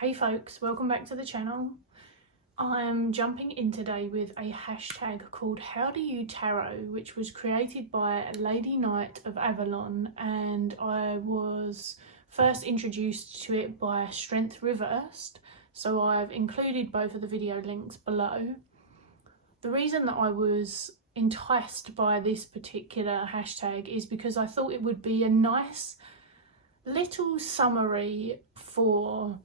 Hey folks, welcome back to the channel. I'm jumping in today with a hashtag called How Do You Tarot, which was created by Lady Knight of Avalon, and I was first introduced to it by Strength Reversed, so I've included both of the video links below. The reason that I was enticed by this particular hashtag is because I thought it would be a nice little summary for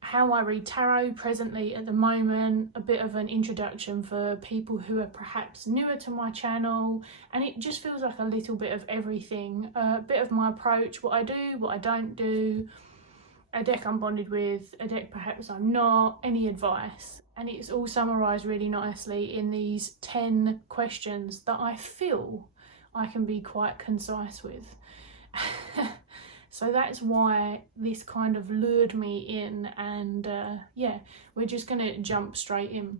how I read tarot presently at the moment, a bit of an introduction for people who are perhaps newer to my channel, and it just feels like a little bit of everything, a bit of my approach, what I do, what I don't do, a deck I'm bonded with, a deck perhaps I'm not, any advice, and it's all summarised really nicely in these 10 questions that I feel I can be quite concise with. So that's why this kind of lured me in, and yeah, we're just going to jump straight in.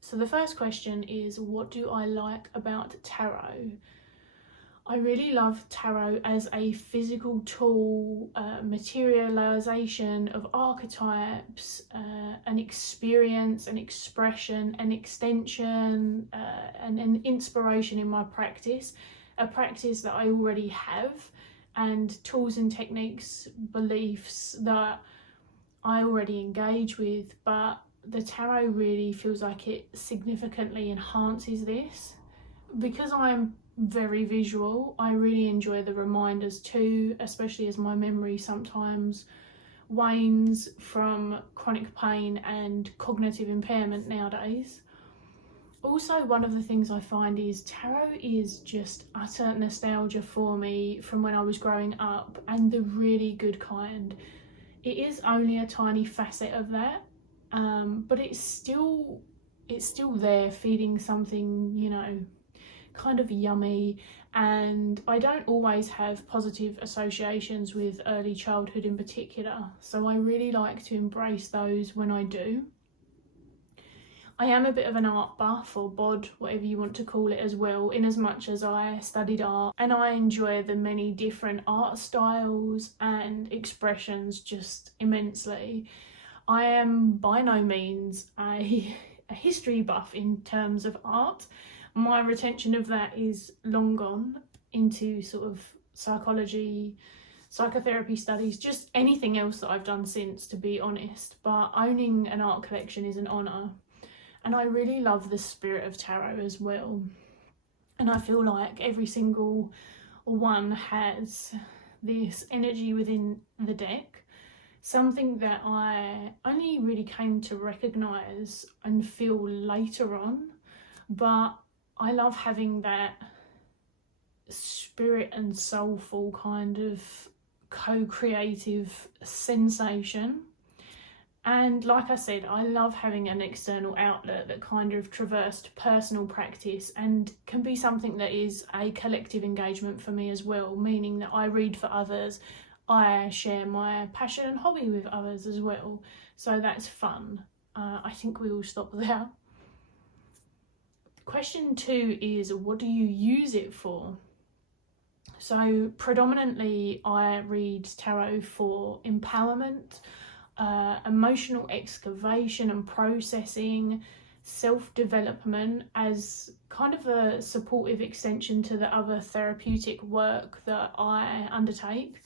So the first question is, what do I like about tarot? I really love tarot as a physical tool, materialization of archetypes, an experience, an expression, an extension, and an inspiration in my practice, a practice that I already have, and tools and techniques, beliefs that I already engage with, but the tarot really feels like it significantly enhances this. Because I'm very visual, I really enjoy the reminders too, especially as my memory sometimes wanes from chronic pain and cognitive impairment nowadays. Also, one of the things I find is tarot is just utter nostalgia for me from when I was growing up, and the really good kind. It is only a tiny facet of that, but it's still there, feeding something, you know, kind of yummy. And I don't always have positive associations with early childhood in particular, so I really like to embrace those when I do. I am a bit of an art buff, or bod, whatever you want to call it as well, in as much as I studied art, and I enjoy the many different art styles and expressions just immensely. I am by no means a history buff in terms of art. My retention of that is long gone into sort of psychology, psychotherapy studies, just anything else that I've done since, to be honest. But owning an art collection is an honour. And I really love the spirit of tarot as well. And I feel like every single one has this energy within the deck, something that I only really came to recognise and feel later on. But I love having that spirit and soulful kind of co-creative sensation. And like I said, I love having an external outlet that kind of traversed personal practice and can be something that is a collective engagement for me as well, meaning that I read for others, I share my passion and hobby with others as well. So that's fun. I think we will stop there. Question 2 is, what do you use it for? So predominantly I read tarot for empowerment, emotional excavation and processing, self-development as kind of a supportive extension to the other therapeutic work that I undertake.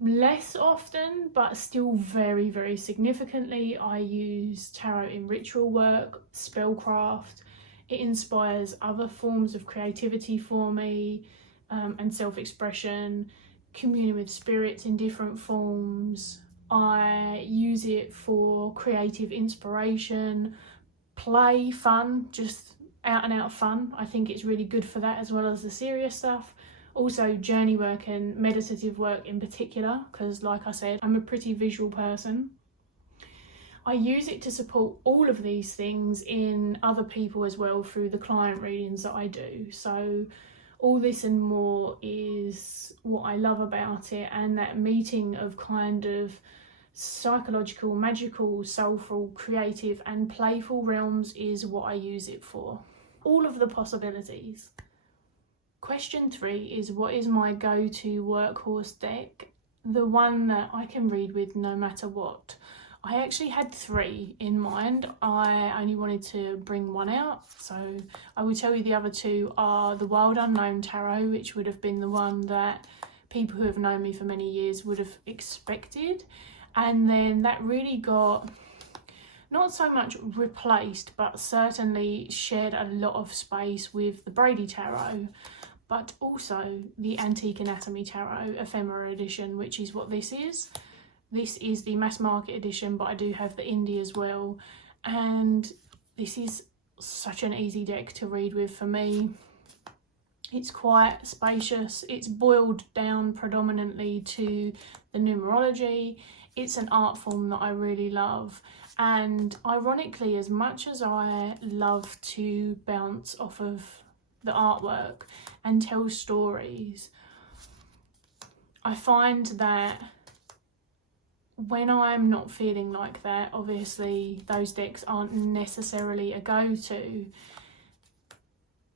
Less often, but still very, very significantly, I use tarot in ritual work, spellcraft. It inspires other forms of creativity for me, and self-expression, communing with spirits in different forms. I use it for creative inspiration, play, fun, just out and out fun. I think it's really good for that, as well as the serious stuff. Also journey work and meditative work in particular, because like I said, I'm a pretty visual person. I use it to support all of these things in other people as well through the client readings that I do. So all this and more is what I love about it, and that meeting of kind of psychological, magical, soulful, creative and playful realms is what I use it for. All of the possibilities. Question 3 is, what is my go-to workhorse deck? the one that I can read with no matter what. I actually had 3 in mind. I only wanted to bring one out, so I will tell you the other 2 are the Wild Unknown Tarot, which would have been the one that people who have known me for many years would have expected, and then that really got not so much replaced but certainly shared a lot of space with the Brady Tarot, but also the Antique Anatomy Tarot Ephemera Edition, which is what this is. This is the mass market edition, but I do have the indie as well. And this is such an easy deck to read with for me. It's quite spacious. It's boiled down predominantly to the numerology. It's an art form that I really love. And ironically, as much as I love to bounce off of the artwork and tell stories, I find that when I'm not feeling like that, obviously those decks aren't necessarily a go-to.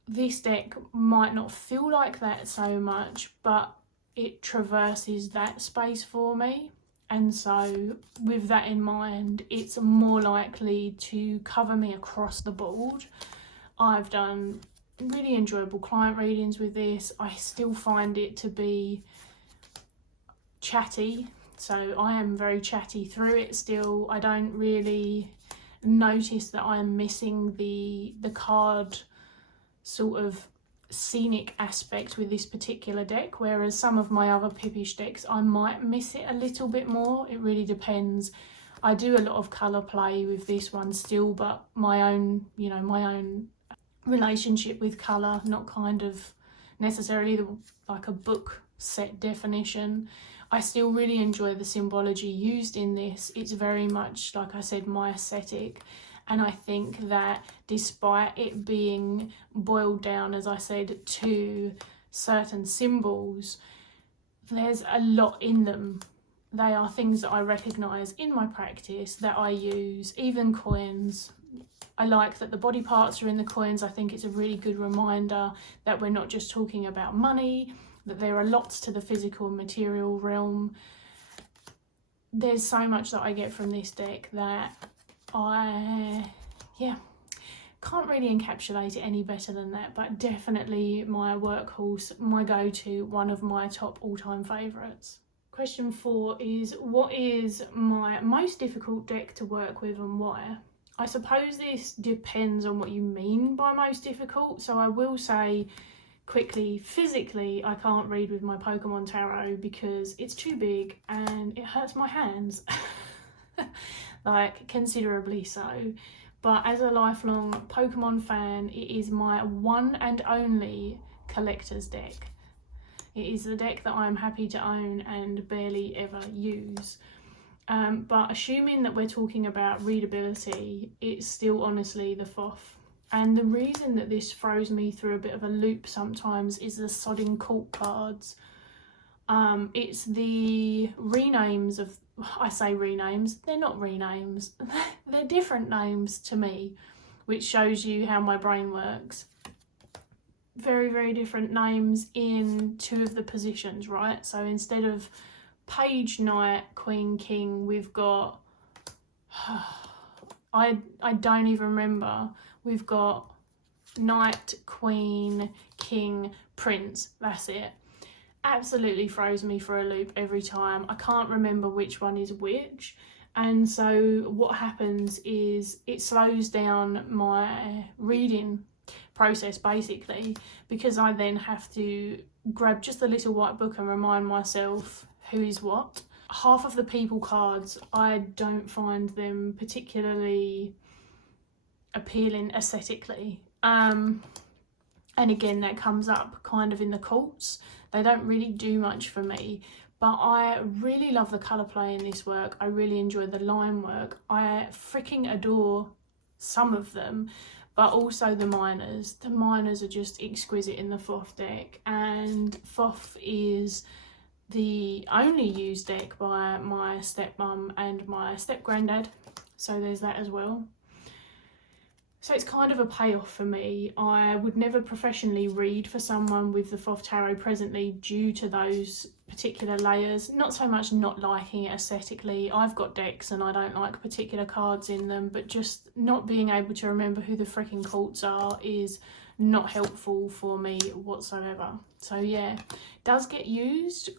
This deck might not feel like that so much, but it traverses that space for me. And so with that in mind, it's more likely to cover me across the board. I've done really enjoyable client readings with this. I still find it to be chatty. So I am very chatty through it still. I don't really notice that I'm missing the card sort of scenic aspect with this particular deck, whereas some of my other Pippish decks I might miss it a little bit more. It really depends. I do a lot of colour play with this one still, but my own relationship with colour, not kind of necessarily like a book set definition. I still really enjoy the symbology used in this. It's very much, like I said, my aesthetic. And I think that despite it being boiled down, as I said, to certain symbols, there's a lot in them. They are things that I recognise in my practice, that I use, even coins. I like that the body parts are in the coins. I think it's a really good reminder that we're not just talking about money, that there are lots to the physical and material realm. There's so much that I get from this deck that I can't really encapsulate it any better than that, but definitely my workhorse, my go-to, one of my top all-time favourites. Question 4 is, what is my most difficult deck to work with and why? I suppose this depends on what you mean by most difficult. So I will say quickly, physically, I can't read with my Pokemon Tarot because it's too big and it hurts my hands. Like, considerably so. But as a lifelong Pokemon fan, it is my one and only collector's deck. It is the deck that I'm happy to own and barely ever use. But assuming that we're talking about readability, it's still honestly the FOF. And the reason that this throws me through a bit of a loop sometimes is the sodding court cards. It's the renames of, I say renames, they're not renames, they're different names to me, which shows you how my brain works. Very, very different names in 2 of the positions, right? So instead of page, knight, queen, king, we've got, I don't even remember, we've got knight, queen, king, prince, that's it. Absolutely throws me for a loop every time. I can't remember which one is which, and so what happens is it slows down my reading process basically, because I then have to grab just a little white book and remind myself who is what. Half of the people cards, I don't find them particularly appealing aesthetically. And again, that comes up kind of in the courts. They don't really do much for me, but I really love the colour play in this work. I really enjoy the line work. I freaking adore some of them, but also the minors. The minors are just exquisite in the FOF deck, and FOF is the only used deck by my stepmum and my step-granddad, so there's that as well. So it's kind of a payoff for me. I would never professionally read for someone with the Thoth Tarot presently due to those particular layers. Not so much not liking it aesthetically. I've got decks and I don't like particular cards in them, but just not being able to remember who the freaking cults are is not helpful for me whatsoever. So yeah, it does get used,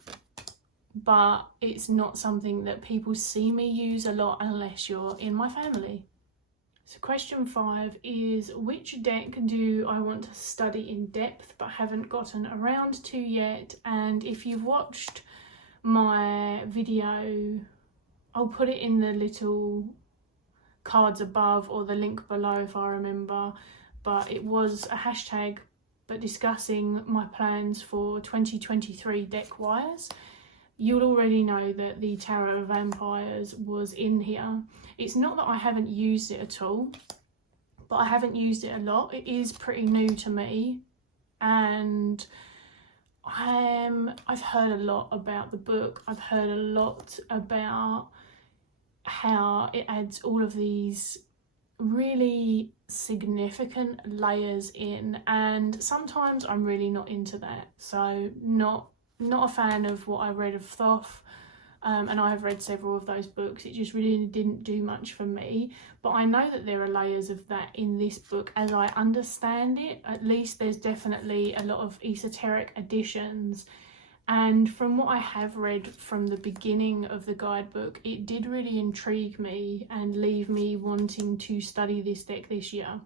but it's not something that people see me use a lot unless you're in my family. So question 5 is, which deck do I want to study in depth but haven't gotten around to yet? And if you've watched my video, I'll put it in the little cards above or the link below if I remember, but it was a hashtag but discussing my plans for 2023 deck wise. You'll already know that the Tarot of Vampires was in here. It's not that I haven't used it at all, but I haven't used it a lot. It is pretty new to me, and I've heard a lot about the book. I've heard a lot about how it adds all of these really significant layers in, and sometimes I'm really not into that. So not a fan of what I read of Thoth, and I have read several of those books. It just really didn't do much for me, but I know that there are layers of that in this book as I understand it. At least there's definitely a lot of esoteric additions, and from what I have read from the beginning of the guidebook, it did really intrigue me and leave me wanting to study this deck this year.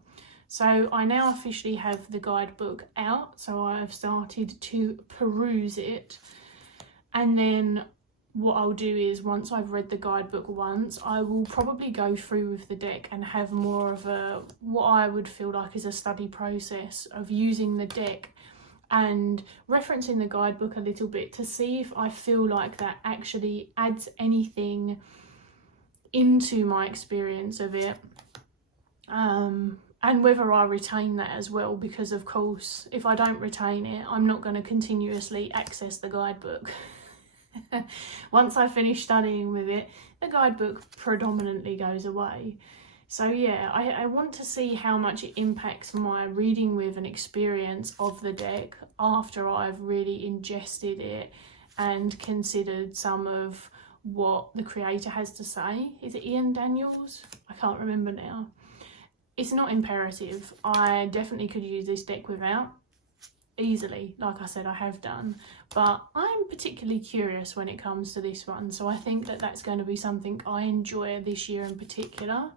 So I now officially have the guidebook out, so I've started to peruse it, and then what I'll do is, once I've read the guidebook once, I will probably go through with the deck and have more of a, what I would feel like is a study process of using the deck and referencing the guidebook a little bit to see if I feel like that actually adds anything into my experience of it. And whether I retain that as well, because of course, if I don't retain it, I'm not going to continuously access the guidebook. Once I finish studying with it, the guidebook predominantly goes away. So yeah, I want to see how much it impacts my reading with and experience of the deck after I've really ingested it and considered some of what the creator has to say. Is it Ian Daniels? I can't remember now. It's not imperative. I definitely could use this deck without, easily, like I said, I have done, but I'm particularly curious when it comes to this one, so I think that that's going to be something I enjoy this year in particular.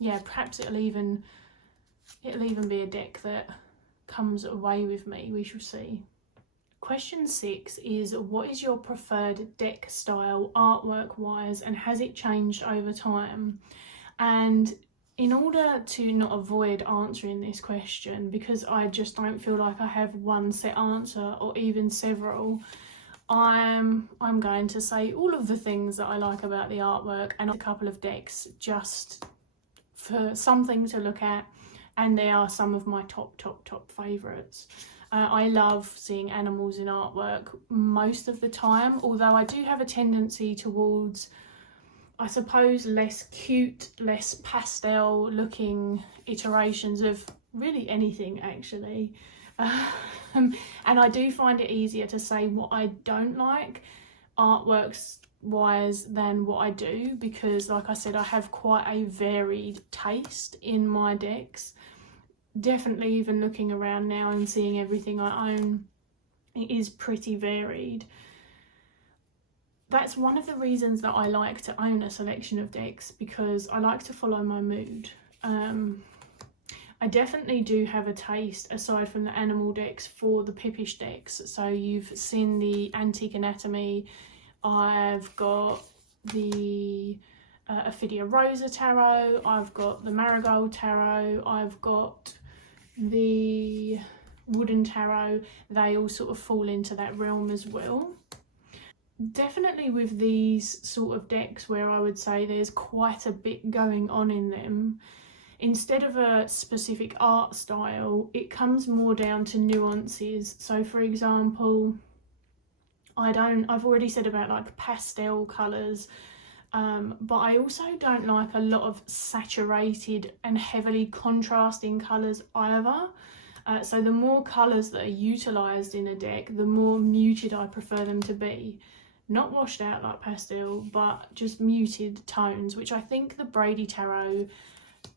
Yeah, perhaps it'll even be a deck that comes away with me. We shall see. Question 6 is, what is your preferred deck style artwork wise, and has it changed over time? And in order to not avoid answering this question, because I just don't feel like I have one set answer or even several, I'm going to say all of the things that I like about the artwork and a couple of decks just for something to look at, and they are some of my top favourites. I love seeing animals in artwork most of the time, although I do have a tendency towards, I suppose, less cute, less pastel looking iterations of really anything actually. And I do find it easier to say what I don't like artworks wise than what I do, because like I said, I have quite a varied taste in my decks. Definitely even looking around now and seeing everything I own, it is pretty varied. That's one of the reasons that I like to own a selection of decks, because I like to follow my mood. I definitely do have a taste, aside from the animal decks, for the Pippish decks. So you've seen the Antique Anatomy, I've got the Ophidia Rosa Tarot, I've got the Marigold Tarot, I've got the Wooden Tarot. They all sort of fall into that realm as well. Definitely with these sort of decks where I would say there's quite a bit going on in them, instead of a specific art style, it comes more down to nuances. So for example, I've already said about like pastel colours, but I also don't like a lot of saturated and heavily contrasting colours either. So the more colours that are utilised in a deck, the more muted I prefer them to be. Not washed out like pastel, but just muted tones, which I think the Brady Tarot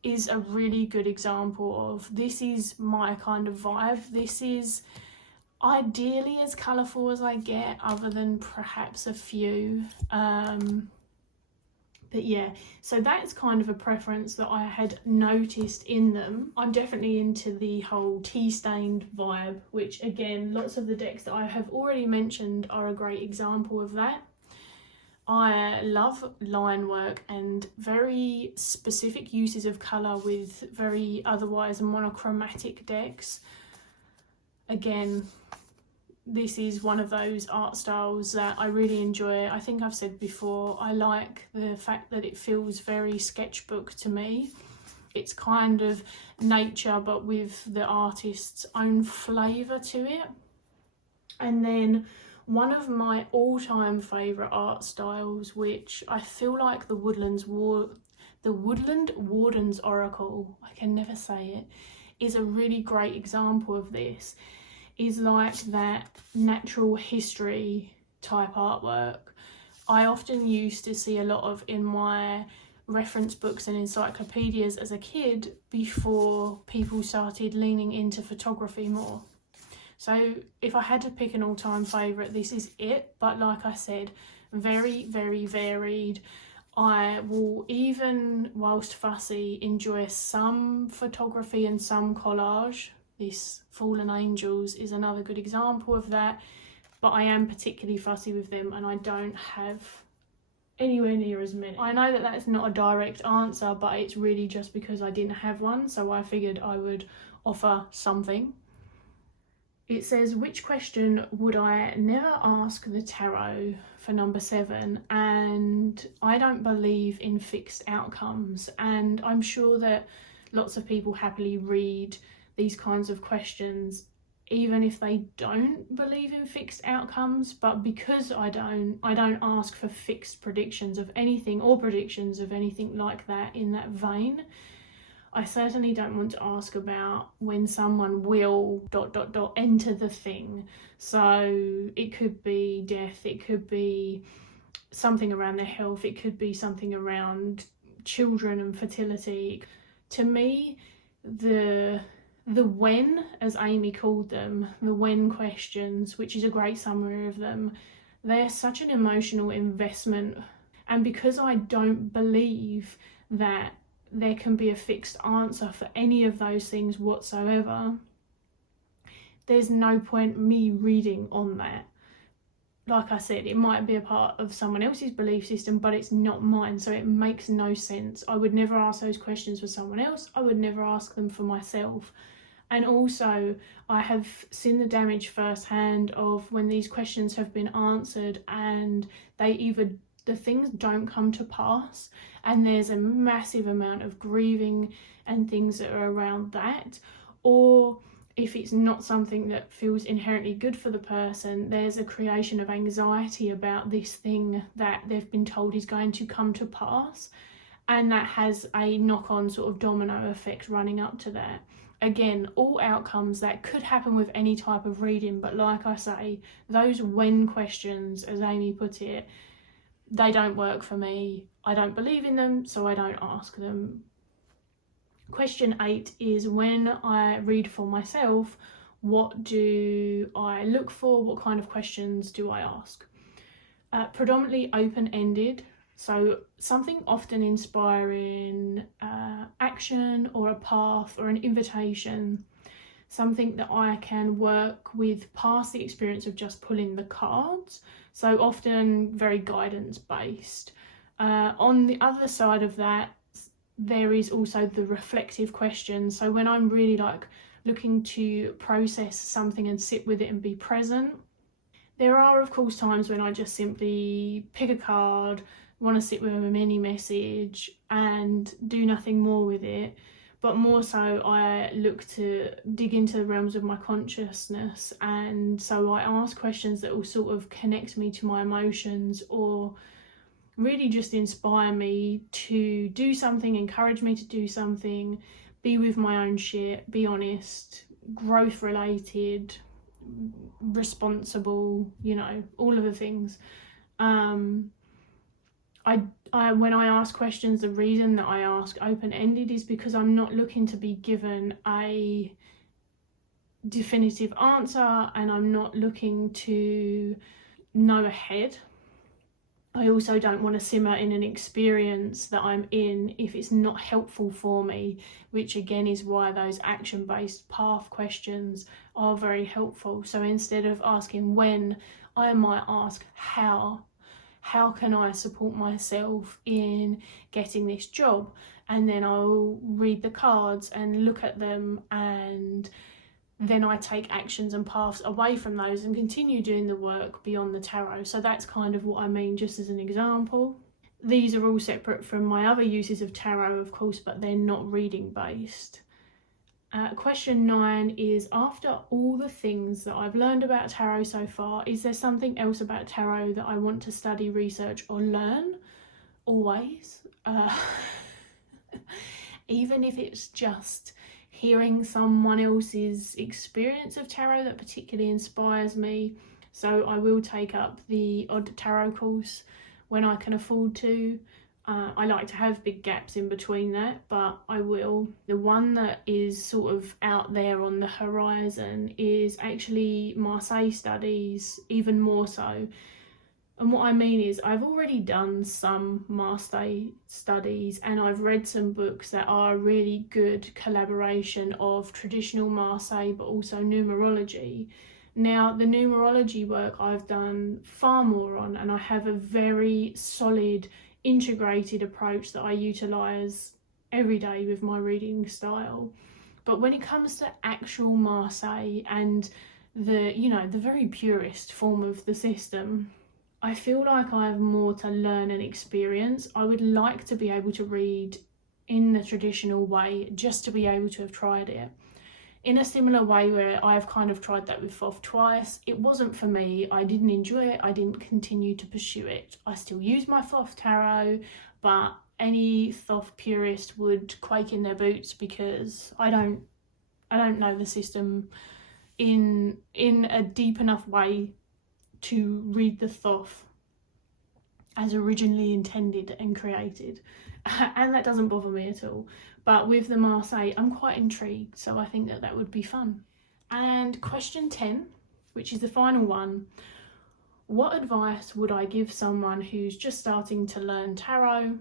is a really good example of. This is my kind of vibe. This is ideally as colourful as I get, other than perhaps a few. But yeah, so that's kind of a preference that I had noticed in them. I'm definitely into the whole tea-stained vibe, which again, lots of the decks that I have already mentioned are a great example of that. I love line work and very specific uses of colour with very otherwise monochromatic decks. Again, this is one of those art styles that I really enjoy. I think I've said before, I like the fact that it feels very sketchbook to me. It's kind of nature, but with the artist's own flavour to it. And then one of my all-time favourite art styles, which I feel like the Woodland Warden's Oracle, I can never say it, is a really great example of this. Is like that natural history type artwork I often used to see a lot of in my reference books and encyclopedias as a kid, before people started leaning into photography more. So if I had to pick an all-time favourite, this is it. But like I said, very, very varied. I will, even whilst fussy, enjoy some photography and some collage. This Fallen Angels is another good example of that, but I am particularly fussy with them and I don't have anywhere near as many. I know that that's not a direct answer, but it's really just because I didn't have one, so I figured I would offer something. It says, which question would I never ask the tarot, for number 7? And I don't believe in fixed outcomes, and I'm sure that lots of people happily read these kinds of questions even if they don't believe in fixed outcomes. But because I don't ask for fixed predictions of anything, or predictions of anything like that in that vein. I certainly don't want to ask about when someone will ... enter the thing. So it could be death, it could be something around their health, it could be something around children and fertility. To me, the when, as Amy called them, the when questions, which is a great summary of them, they're such an emotional investment. And because I don't believe that there can be a fixed answer for any of those things whatsoever, there's no point me reading on that. Like I said, it might be a part of someone else's belief system, but it's not mine, so it makes no sense. I would never ask those questions for someone else. I would never ask them for myself. And also, I have seen the damage firsthand of when these questions have been answered and the things don't come to pass, and there's a massive amount of grieving and things that are around that. Or if it's not something that feels inherently good for the person, there's a creation of anxiety about this thing that they've been told is going to come to pass, and that has a knock-on sort of domino effect running up to that. Again, all outcomes that could happen with any type of reading, but like I say, those when questions, as Amy put it, they don't work for me. I don't believe in them, so I don't ask them. Question 8 is, when I read for myself, what do I look for? What kind of questions do I ask? Predominantly open-ended, so something often inspiring action or a path or an invitation, something that I can work with past the experience of just pulling the cards, so often very guidance based. On the other side of that, there is also the reflective question, so when I'm really like looking to process something and sit with it and be present. There are of course times when I just simply pick a card, want to sit with a mini message and do nothing more with it, but more so I look to dig into the realms of my consciousness, and so I ask questions that will sort of connect me to my emotions or really just inspire me to do something, encourage me to do something, be with my own shit, be honest, growth related, responsible, you know, all of the things. When I ask questions, the reason that I ask open-ended is because I'm not looking to be given a definitive answer, and I'm not looking to know ahead. I also don't want to simmer in an experience that I'm in if it's not helpful for me, which again is why those action-based path questions are very helpful. So instead of asking when, I might ask how. How can I support myself in getting this job? And then I'll read the cards and look at them, and then I take actions and paths away from those and continue doing the work beyond the tarot. So that's kind of what I mean, just as an example. These are all separate from my other uses of tarot, of course, but they're not reading based. Question 9 is, after all the things that I've learned about tarot so far, is there something else about tarot that I want to study, research or learn? Always. Even if it's just hearing someone else's experience of tarot that particularly inspires me. So I will take up the odd tarot course when I can afford to. I like to have big gaps in between that, but I will. The one that is sort of out there on the horizon is actually Marseille studies, even more so. And what I mean is, I've already done some Marseille studies, and I've read some books that are a really good collaboration of traditional Marseille but also numerology. Now, the numerology work I've done far more on, and I have a very solid integrated approach that I utilise every day with my reading style. But when it comes to actual Marseille and the very purist form of the system, I feel like I have more to learn and experience. I would like to be able to read in the traditional way, just to be able to have tried it. In a similar way where I've kind of tried that with Thoth twice. It wasn't for me. I didn't enjoy it. I didn't continue to pursue it. I still use my Thoth tarot, but any Thoth purist would quake in their boots because I don't know the system in a deep enough way to read the Thoth as originally intended and created. And that doesn't bother me at all. But with the Marseille, I'm quite intrigued, so I think that would be fun. And question 10, which is the final one. What advice would I give someone who's just starting to learn tarot?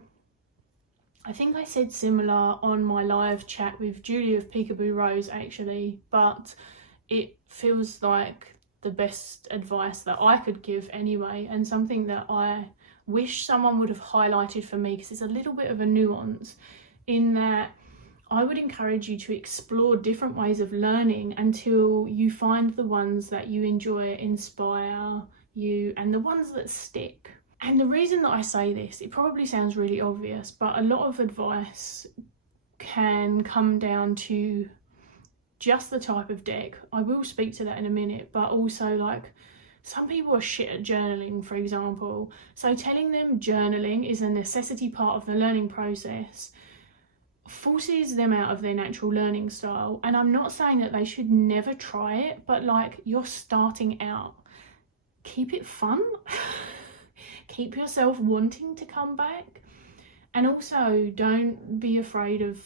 I think I said similar on my live chat with Julie of Peekaboo Rose actually, but it feels like the best advice that I could give anyway, and something that I wish someone would have highlighted for me, because it's a little bit of a nuance in that I would encourage you to explore different ways of learning until you find the ones that you enjoy, inspire you, and the ones that stick. And the reason that I say this, it probably sounds really obvious, but a lot of advice can come down to just the type of deck. I will speak to that in a minute, but also like some people are shit at journaling, for example. So telling them journaling is a necessity part of the learning process forces them out of their natural learning style. And I'm not saying that they should never try it, but like, you're starting out. Keep it fun. Keep yourself wanting to come back. And also don't be afraid of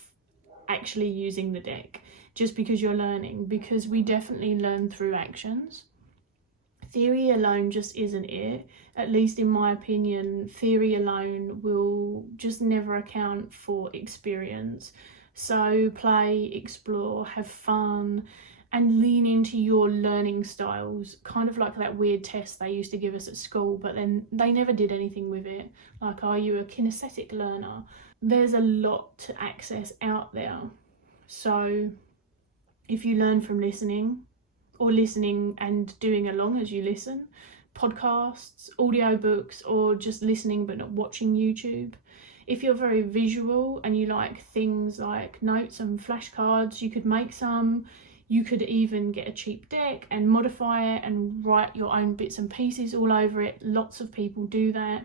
actually using the deck just because you're learning, because we definitely learn through actions. Theory alone just isn't it. At least in my opinion, theory alone will just never account for experience. So play, explore, have fun, and lean into your learning styles. Kind of like that weird test they used to give us at school, but then they never did anything with it. Like, are you a kinesthetic learner? There's a lot to access out there. So if you learn from listening, or listening and doing along as you listen, podcasts, audiobooks, or just listening but not watching YouTube. If you're very visual and you like things like notes and flashcards, you could make some. You could even get a cheap deck and modify it and write your own bits and pieces all over it. Lots of people do that.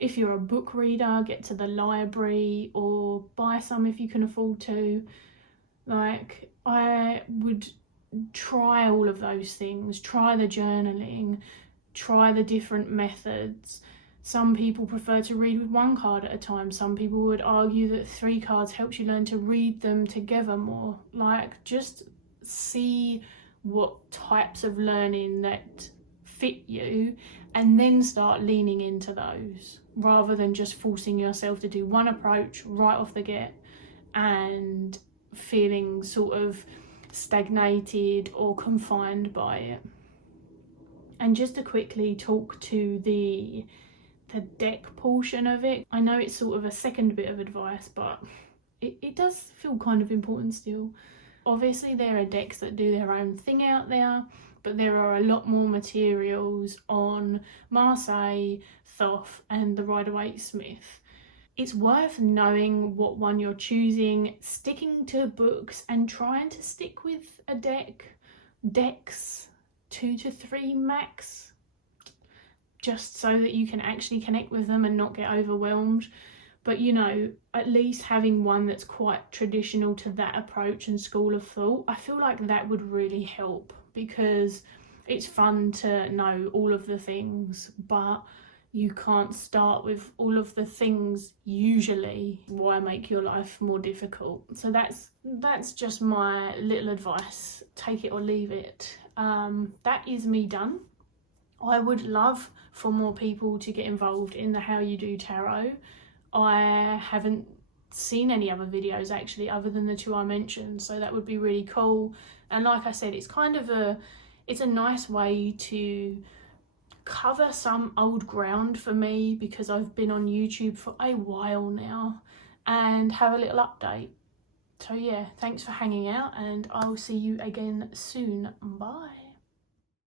If you're a book reader, get to the library or buy some if you can afford to. Like, I would try all of those things, try the journaling, try the different methods. Some people prefer to read with one card at a time. Some people would argue that 3 cards helps you learn to read them together more. Like, just see what types of learning that fit you and then start leaning into those, rather than just forcing yourself to do one approach right off the get and feeling sort of stagnated or confined by it. And just to quickly talk to the deck portion of it, I know it's sort of a second bit of advice, but it does feel kind of important still. Obviously there are decks that do their own thing out there, but there are a lot more materials on Marseille, Thoth and the Rider-Waite-Smith. It's worth knowing what one you're choosing, sticking to books and trying to stick with a decks 2 to 3 max, just so that you can actually connect with them and not get overwhelmed. But you know, at least having one that's quite traditional to that approach and school of thought, I feel like that would really help, because it's fun to know all of the things, but you can't start with all of the things usually. Why make your life more difficult? So that's just my little advice. Take it or leave it. That is me done. I would love for more people to get involved in the How You Do Tarot. I haven't seen any other videos actually other than the 2 I mentioned, so that would be really cool. And like I said, it's kind of it's a nice way to cover some old ground for me, because I've been on YouTube for a while now, and have a little update. So yeah, thanks for hanging out and I'll see you again soon. Bye.